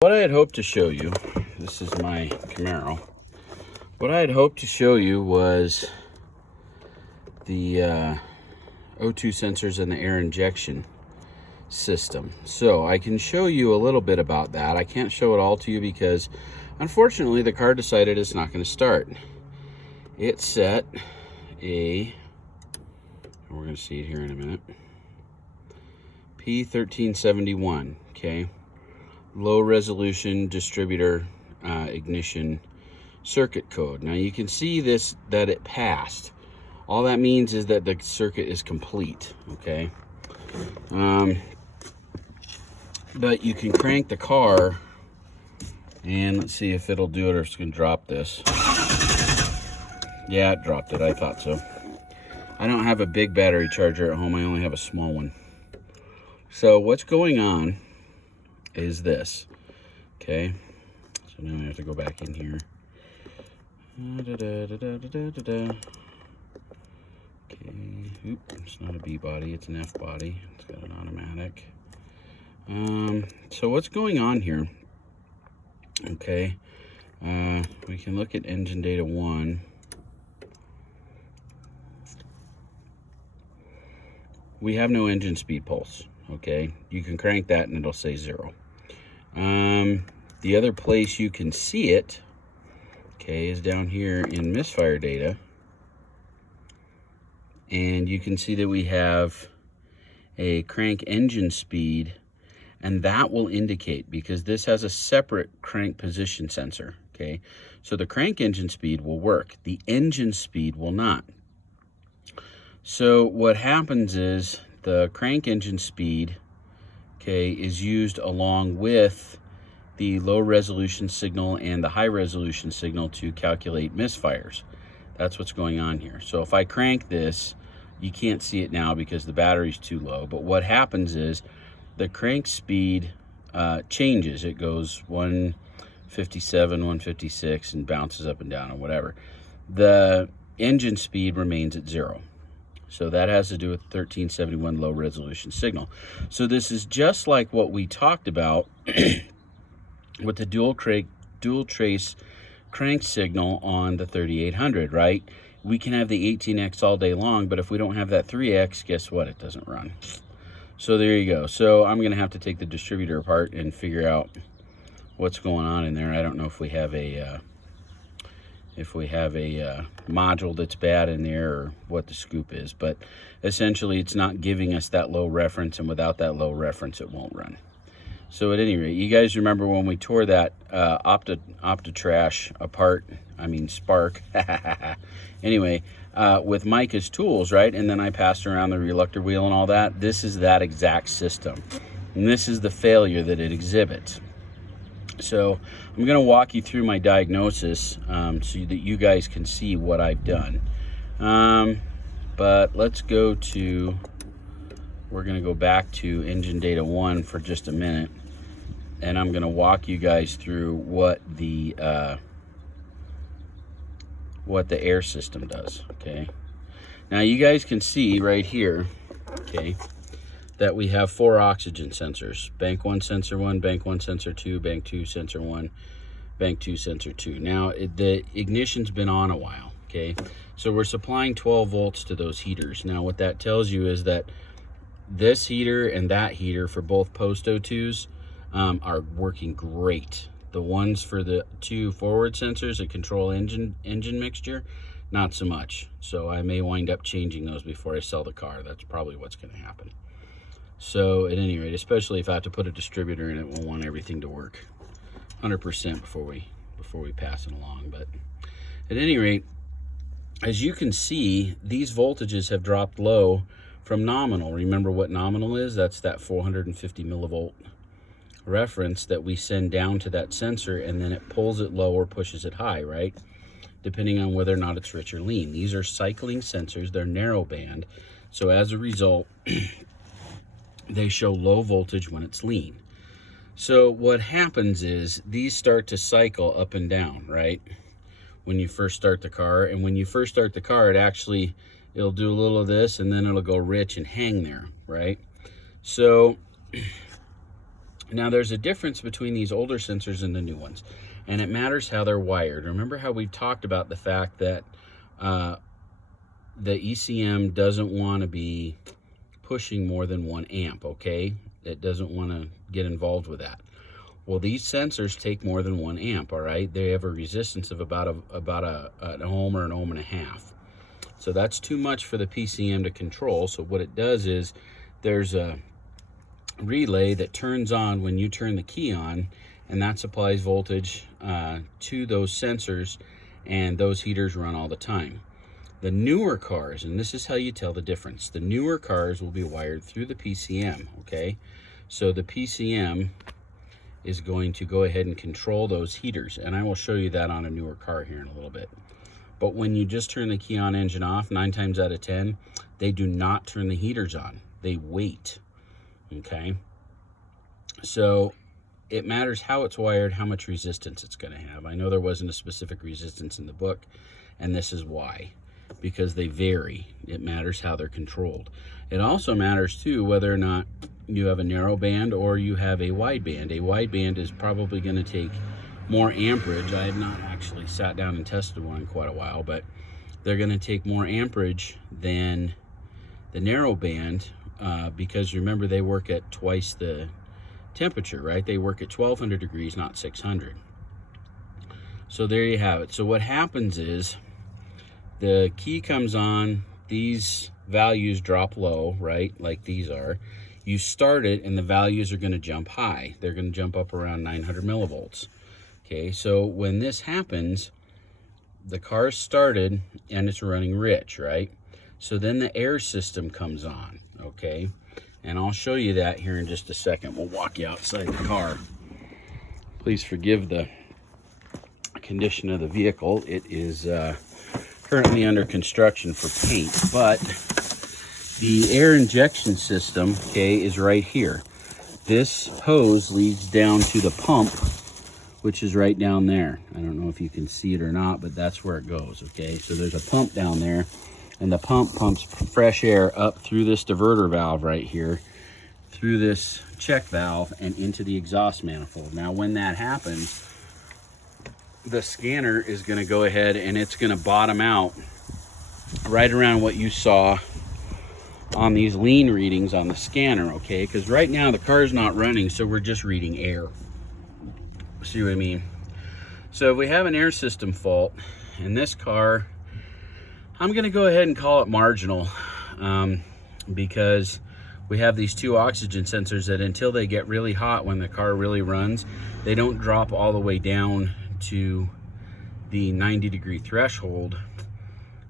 What I had hoped to show you, this is my Camaro. What I had hoped to show you was the O2 sensors and the air injection system. So I can show you a little bit about that. I can't show it all to you because unfortunately the car decided it's not going to start. It set a, we're going to see it here in a minute, P1371, okay, low resolution distributor ignition circuit code. Now you can see this, that it passed. All that means is that the circuit is complete, okay? But you can crank the car, and let's see if it'll do it or if it's gonna drop this. Yeah, it dropped it, I thought so. I don't have a big battery charger at home, I only have a small one. So what's going on is this, okay? So now I have to go back in here. Okay, oop, it's not a B body, it's an F body. It's got an automatic. So what's going on here? Okay, we can look at engine data 1. We have no engine speed pulse, okay? You can crank that and it'll say 0. The other place you can see it, okay, is down here in misfire data. And you can see that we have a crank engine speed, and that will indicate, because this has a separate crank position sensor, okay? So the crank engine speed will work, the engine speed will not. So what happens is the crank engine speed, okay, is used along with the low resolution signal and the high resolution signal to calculate misfires. That's what's going on here. So if I crank this, you can't see it now because the battery's too low, but what happens is the crank speed changes. It goes 157, 156 and bounces up and down or whatever. The engine speed remains at 0. So that has to do with 1371 low resolution signal. So this is just like what we talked about with the dual trace crank signal on the 3800, right? We can have the 18X all day long, but if we don't have that 3X, guess what? It doesn't run. So there you go. So I'm going to have to take the distributor apart and figure out what's going on in there. I don't know if we have a module that's bad in there or what the scoop is, but essentially it's not giving us that low reference, and without that low reference it won't run. So at any rate, you guys remember when we tore that Optitrash apart, Spark, anyway, with Micah's tools, right? And then I passed around the reluctor wheel and all that. This is that exact system. And this is the failure that it exhibits. So I'm going to walk you through my diagnosis so that you guys can see what I've done. But let's go to, we're going to go back to engine data 1 for just a minute. And I'm going to walk you guys through what the air system does, okay? Now you guys can see right here, okay, that we have 4 oxygen sensors. Bank 1 sensor 1, bank 1 sensor 2, bank 2 sensor 1, bank 2 sensor 2. Now the ignition's been on a while, okay? So we're supplying 12 volts to those heaters. Now what that tells you is that this heater and that heater for both post O2s are working great. The ones for the 2 forward sensors that control engine mixture, not so much. So I may wind up changing those before I sell the car. That's probably what's going to happen. So at any rate, especially if I have to put a distributor in it, we'll want everything to work 100% before we pass it along. But at any rate, as you can see, these voltages have dropped low from nominal. Remember what nominal is? That's that 450 millivolt reference that we send down to that sensor, and then it pulls it low or pushes it high, right? Depending on whether or not it's rich or lean. These are cycling sensors, they're narrow band. So as a result, they show low voltage when it's lean. So what happens is these start to cycle up and down, right? When you first start the car. And when you first start the car, it'll do a little of this and then it'll go rich and hang there, right? So Now there's a difference between these older sensors and the new ones, and it matters how they're wired. Remember how we've talked about the fact that the ECM doesn't want to be pushing more than 1 amp, okay? It doesn't want to get involved with that. Well, these sensors take more than 1 amp, all right? They have a resistance of about an ohm or an ohm and a half. So that's too much for the PCM to control. So what it does is there's a relay that turns on when you turn the key on, and that supplies voltage to those sensors, and those heaters run all the time. The newer cars, and this is how you tell the difference, the newer cars will be wired through the PCM, okay? So the PCM is going to go ahead and control those heaters, and I will show you that on a newer car here in a little bit. But when you just turn the key on, engine off, 9 times out of 10, they do not turn the heaters on. They wait, okay? So it matters how it's wired, how much resistance it's going to have. I know there wasn't a specific resistance in the book, and this is why. Because they vary. It matters how they're controlled. It also matters too whether or not you have a narrow band or you have a wide band. A wide band is probably going to take more amperage. I have not actually sat down and tested one in quite a while, but they're going to take more amperage than the narrow band because remember, they work at twice the temperature, right? They work at 1200 degrees, not 600. So there you have it. So what happens is the key comes on, these values drop low, right? Like these are. You start it and the values are going to jump high. They're going to jump up around 900 millivolts. Okay, so when this happens, the car's started and it's running rich, right? So then the air system comes on, okay? And I'll show you that here in just a second. We'll walk you outside the car. Please forgive the condition of the vehicle. It is currently under construction for paint, but the air injection system, okay, is right here. This hose leads down to the pump, which is right down there. I don't know if you can see it or not, but that's where it goes, okay? So there's a pump down there, and the pump pumps fresh air up through this diverter valve right here, through this check valve, and into the exhaust manifold. Now, when that happens, the scanner is going to go ahead and it's going to bottom out right around what you saw on these lean readings on the scanner, okay? Because right now the car's not running, so we're just reading air. See what I mean? So if we have an air system fault in this car, I'm going to go ahead and call it marginal because we have these 2 oxygen sensors that until they get really hot when the car really runs, they don't drop all the way down to the 90-degree threshold.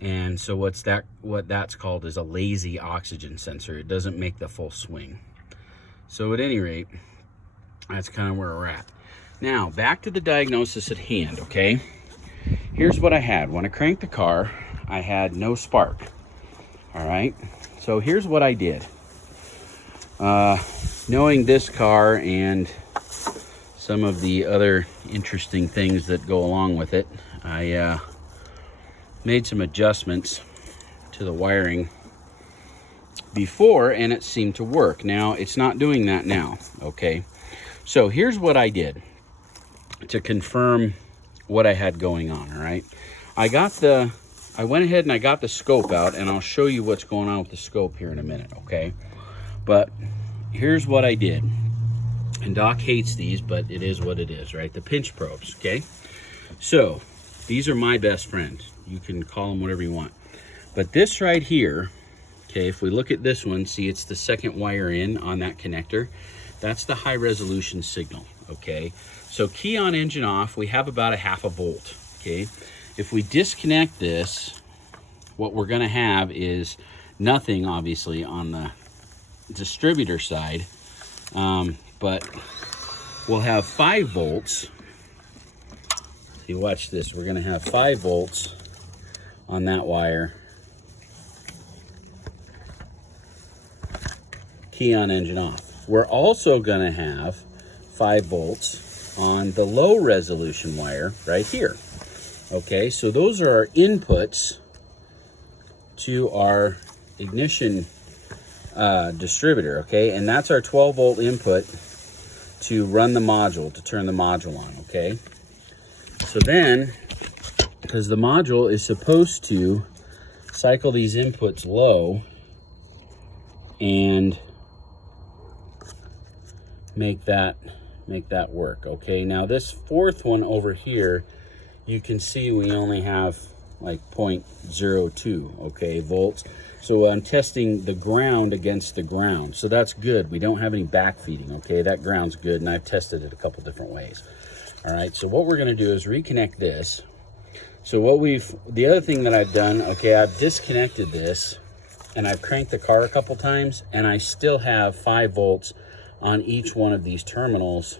And so what that's called is a lazy oxygen sensor. It doesn't make the full swing. So at any rate, that's kind of where we're at. Now back to the diagnosis at hand, okay? Here's what I had. When I cranked the car, I had no spark. All right, so here's what I did. Knowing this car and some of the other interesting things that go along with it, I made some adjustments to the wiring before, and it seemed to work. Now it's not doing that now, okay? So here's what I did to confirm what I had going on, all right? I went ahead and I got the scope out, and I'll show you what's going on with the scope here in a minute, okay? But here's what I did. And Doc hates these, but it is what it is, right? The pinch probes, okay? So these are my best friend. You can call them whatever you want. But this right here, okay, if we look at this one, see it's the second wire in on that connector. That's the high resolution signal, okay? So key on, engine off, we have about a 0.5 volt, okay? If we disconnect this, what we're gonna have is nothing, obviously, on the distributor side, but we'll have 5 volts. See, watch this. We're going to have 5 volts on that wire. Key on, engine off. We're also going to have 5 volts on the low resolution wire right here. Okay, so those are our inputs to our ignition distributor, okay? And that's our 12 volt input to run the module, to turn the module on, okay? So then, because the module is supposed to cycle these inputs low and make that work, okay? Now this fourth one over here, you can see we only have like 0.02, okay, volts. So I'm testing the ground against the ground. So that's good. We don't have any backfeeding, okay? That ground's good, and I've tested it a couple different ways. All right, so what we're gonna do is reconnect this. So the other thing that I've done, okay, I've disconnected this, and I've cranked the car a couple times, and I still have 5 volts on each one of these terminals,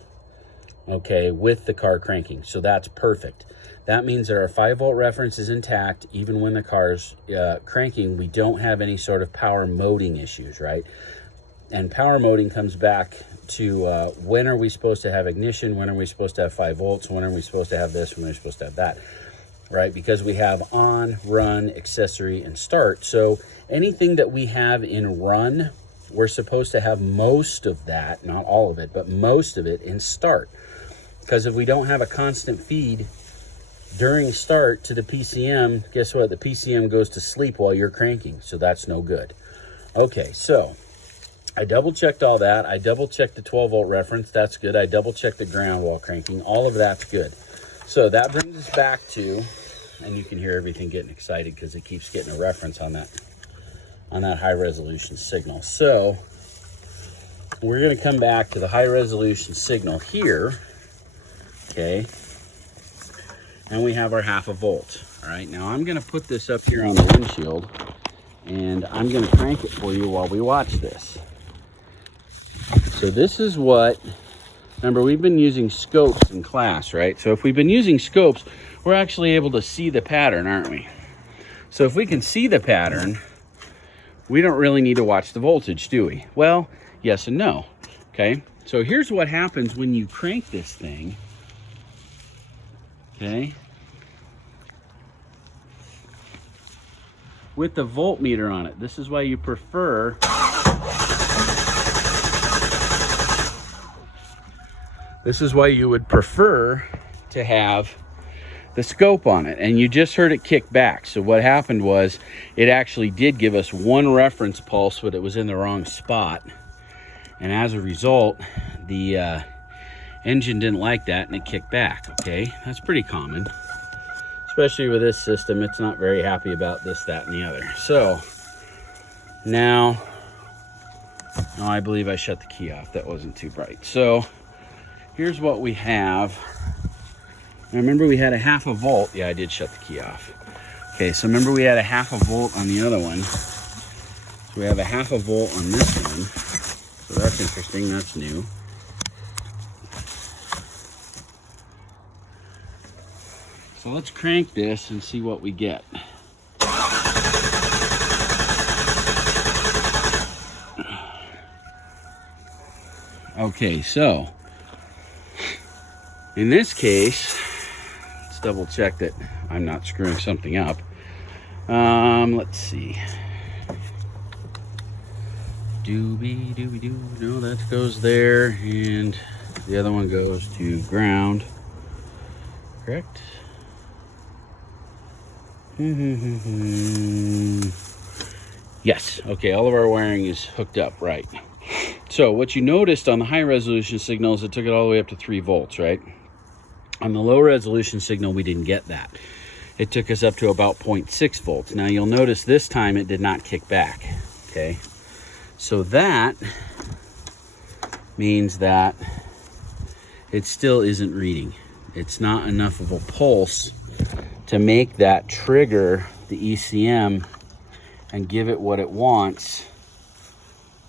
okay, with the car cranking. So that's perfect. That means that our 5-volt reference is intact. Even when the car's cranking, we don't have any sort of power moding issues, right? And power moding comes back to when are we supposed to have ignition? When are we supposed to have 5 volts? When are we supposed to have this? When are we supposed to have that? Right? Because we have on, run, accessory, and start. So anything that we have in run, we're supposed to have most of that, not all of it, but most of it in start. Because if we don't have a constant feed during start to the PCM, guess what? The PCM goes to sleep while you're cranking, so that's no good. Okay, so I double checked all that. I double checked the 12-volt reference. That's good. I double checked the ground while cranking. All of that's good. So that brings us back to, and you can hear everything getting excited because it keeps getting a reference on that high resolution signal. So we're going to come back to the high resolution signal here, okay? And we have our 1/2 volt. All right, now I'm going to put this up here on the windshield, and I'm going to crank it for you while we watch this. So this is what, remember, we've been using scopes in class, right? So if we've been using scopes, we're actually able to see the pattern, aren't we? So if we can see the pattern, we don't really need to watch the voltage, do we? Well, yes and no, okay? So here's what happens when you crank this thing, okay? With the voltmeter on it. This is why you prefer you would prefer to have the scope on it, and you just heard it kick back. So what happened was it actually did give us one reference pulse, but it was in the wrong spot, and as a result the engine didn't like that and it kicked back. Okay, that's pretty common, especially with this system. It's not very happy about this, that, and the other. So now, oh, I believe I shut the key off. That wasn't too bright. So here's what we have. Now remember we had a 1/2 volt. Yeah, I did shut the key off. Okay, so remember we had a 1/2 volt on the other one. So we have a 1/2 volt on this one. So that's interesting, that's new. So let's crank this and see what we get. Okay, so in this case, let's double check that I'm not screwing something up. Let's see. Doobie doobie doo. No, that goes there, and the other one goes to ground. Correct? Yes. Okay, all of our wiring is hooked up, right? So what you noticed on the high resolution signal is it took it all the way up to 3 volts, right? On the low resolution signal, we didn't get that. It took us up to about 0.6 volts. Now you'll notice this time it did not kick back, okay? So that means that it still isn't reading. It's not enough of a pulse to make that trigger the ECM and give it what it wants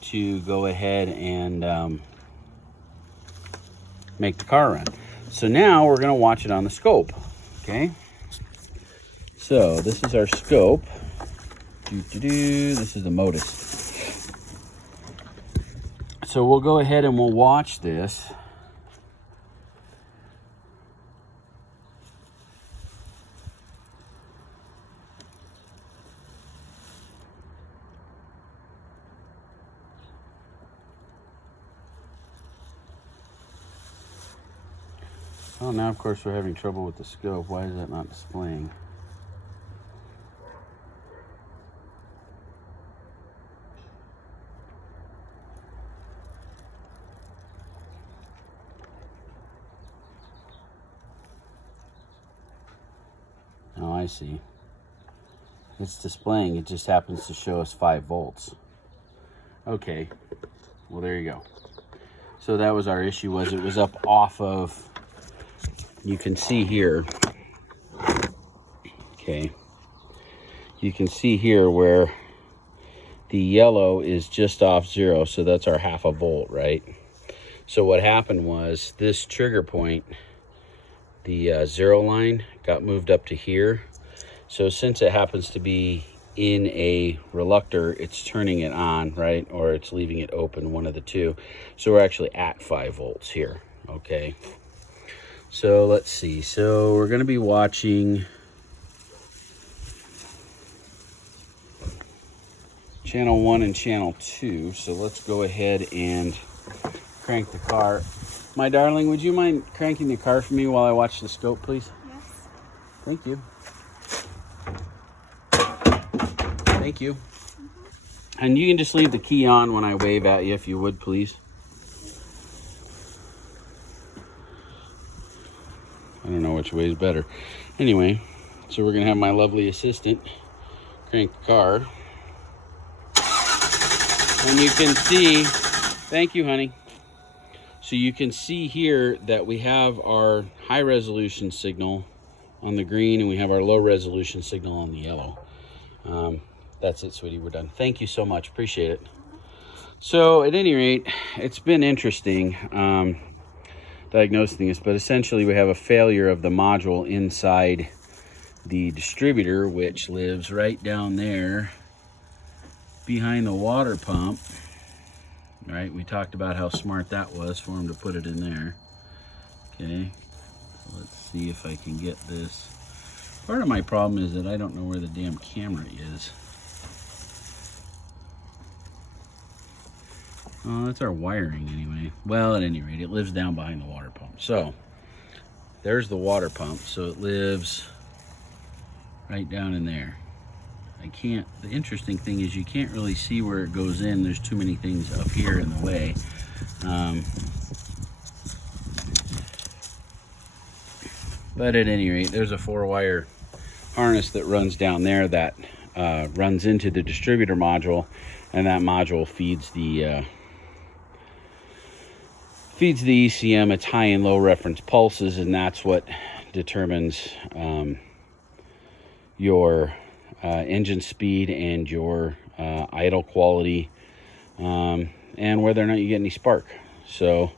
to go ahead and make the car run. So now we're gonna watch it on the scope, okay? So this is our scope. This is the modus. So we'll go ahead and we'll watch this. Oh, now of course we're having trouble with the scope. Why is that not displaying? Oh, I see. It's displaying, it just happens to show us 5 volts. Okay, well there you go. So that was our issue, was it was up off of, you can see here, okay, you can see here where the yellow is just off 0, so that's our 1/2 volt, right? So what happened was this trigger point, the 0 line, got moved up to here. So since it happens to be in a reluctor, it's turning it on, right? Or it's leaving it open, one of the two. So we're actually at 5 volts here, okay? So let's see. So we're gonna be watching channel 1 and channel 2. So let's go ahead and crank the car. My darling, would you mind cranking the car for me while I watch the scope, please? Yes. Thank you. Thank you. And you can just leave the key on when I wave at you, if you would, please. I don't know which way is better. Anyway, so we're going to have my lovely assistant crank the car. And you can see, thank you, honey. So you can see here that we have our high resolution signal on the green and we have our low resolution signal on the yellow. That's it, sweetie, we're done. Thank you so much, appreciate it. So at any rate, it's been interesting diagnosing this, but essentially we have a failure of the module inside the distributor, which lives right down there behind the water pump. Right, we talked about how smart that was for him to put it in there. Okay, so let's see if I can get this. Part of my problem is that I don't know where the damn camera is. Oh, that's our wiring anyway. Well, at any rate, it lives down behind the water pump. So there's the water pump. So it lives right down in there. I can't, the interesting thing is you can't really see where it goes in. There's too many things up here in the way. But at any rate, there's a 4-wire harness that runs down there that runs into the distributor module, and that module feeds the ECM its high and low reference pulses, and that's what determines your engine speed and your idle quality, and whether or not you get any spark. So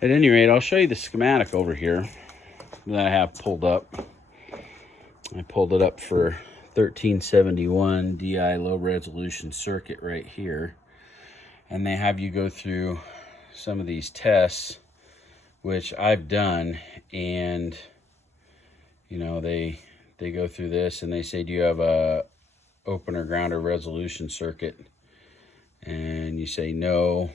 at any rate, I'll show you the schematic over here that I have pulled up. I pulled it up for 1371 DI low resolution circuit right here, and they have you go through some of these tests, which I've done, and you know, they go through this and they say, do you have a open or ground or resolution circuit? And you say no.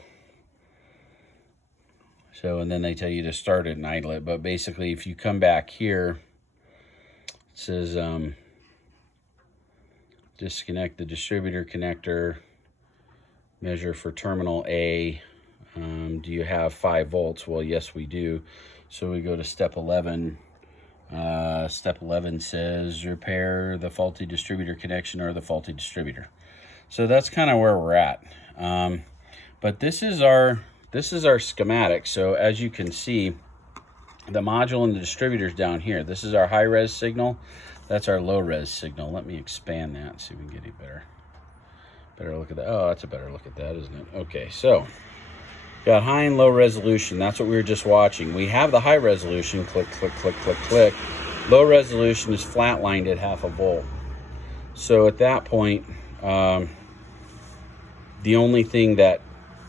So, and then they tell you to start it and idle it. But basically, if you come back here, it says disconnect the distributor connector, measure for terminal A. Do you have 5 volts? Well, yes, we do. So we go to step 11. Step 11 says repair the faulty distributor connection or the faulty distributor. So that's kind of where we're at. But this is our schematic. So as you can see, the module and the distributor's down here. This is our high res signal. That's our low res signal. Let me expand that and see if we can get a better look at that. Oh, that's a better look at that, isn't it? Okay, so got high and low resolution. That's what we were just watching. We have the high resolution, click, click, click, click, click. Low resolution is flatlined at 1/2 volt. So at that point, the only thing that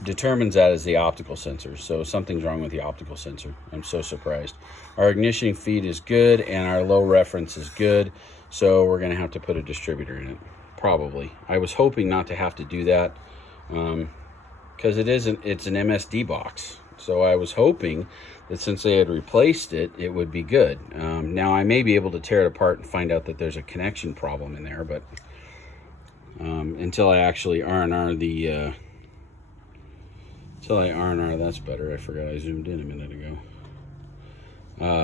determines that is the optical sensor. So something's wrong with the optical sensor. I'm so surprised. Our ignition feed is good and our low reference is good. So we're gonna have to put a distributor in it, probably. I was hoping not to have to do that, because it's an MSD box. So I was hoping that since they had replaced it, it would be good. Now I may be able to tear it apart and find out that there's a connection problem in there, but until I actually R&R the, that's better. I forgot I zoomed in a minute ago.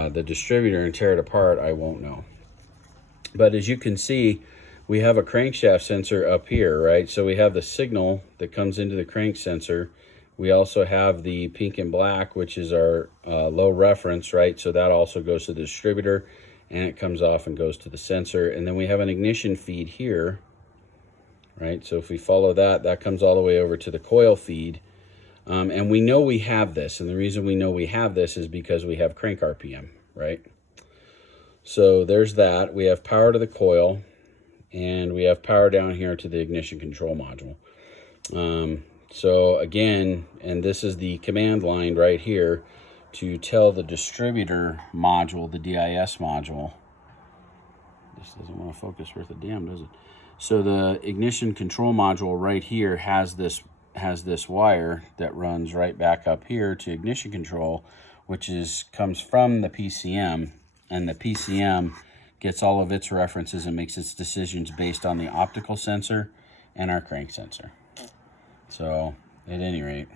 The distributor and tear it apart, I won't know. But as you can see, we have a crankshaft sensor up here, right? So we have the signal that comes into the crank sensor. We also have the pink and black, which is our low reference, right? So that also goes to the distributor, and it comes off and goes to the sensor. And then we have an ignition feed here, right? So if we follow that, that comes all the way over to the coil feed. And we know we have this, and the reason we know we have this is because we have crank RPM, right? So there's that. We have power to the coil, and we have power down here to the ignition control module. So again, and this is the command line right here to tell the distributor module, the DIS module. This doesn't want to focus worth a damn, does it? So the ignition control module right here has this wire that runs right back up here to ignition control, which comes from the PCM, and the PCM gets all of its references and makes its decisions based on the optical sensor and our crank sensor. So at any rate,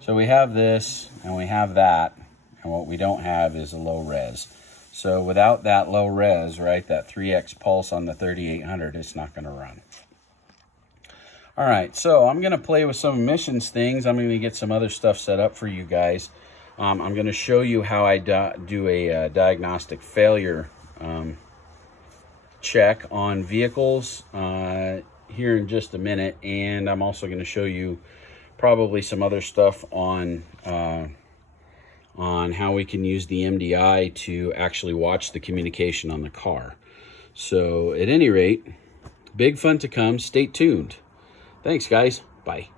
so we have this and we have that, and what we don't have is a low res. So without that low res, right, that 3x pulse on the 3800, it's not going to run. All right, so I'm going to play with some emissions things. I'm going to get some other stuff set up for you guys. I'm going to show you how I do a diagnostic failure check on vehicles here in just a minute, and I'm also going to show you probably some other stuff on how we can use the MDI to actually watch the communication on the car. So at any rate, big fun to come. Stay tuned. Thanks, guys. Bye.